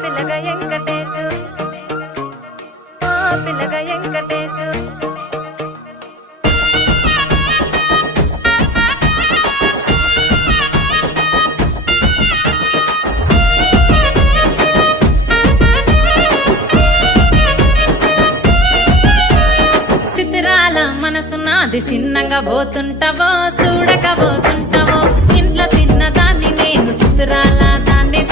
పిల్లగ వెంకటేశు పిల్లగ వెంకటేశు చిత్రాల మనసు నాది చిన్నగా పోతుంటావో చూడక పోతుంటావో ఇంట్లో చిన్నదాన్ని నేను చిత్రాల దాన్ని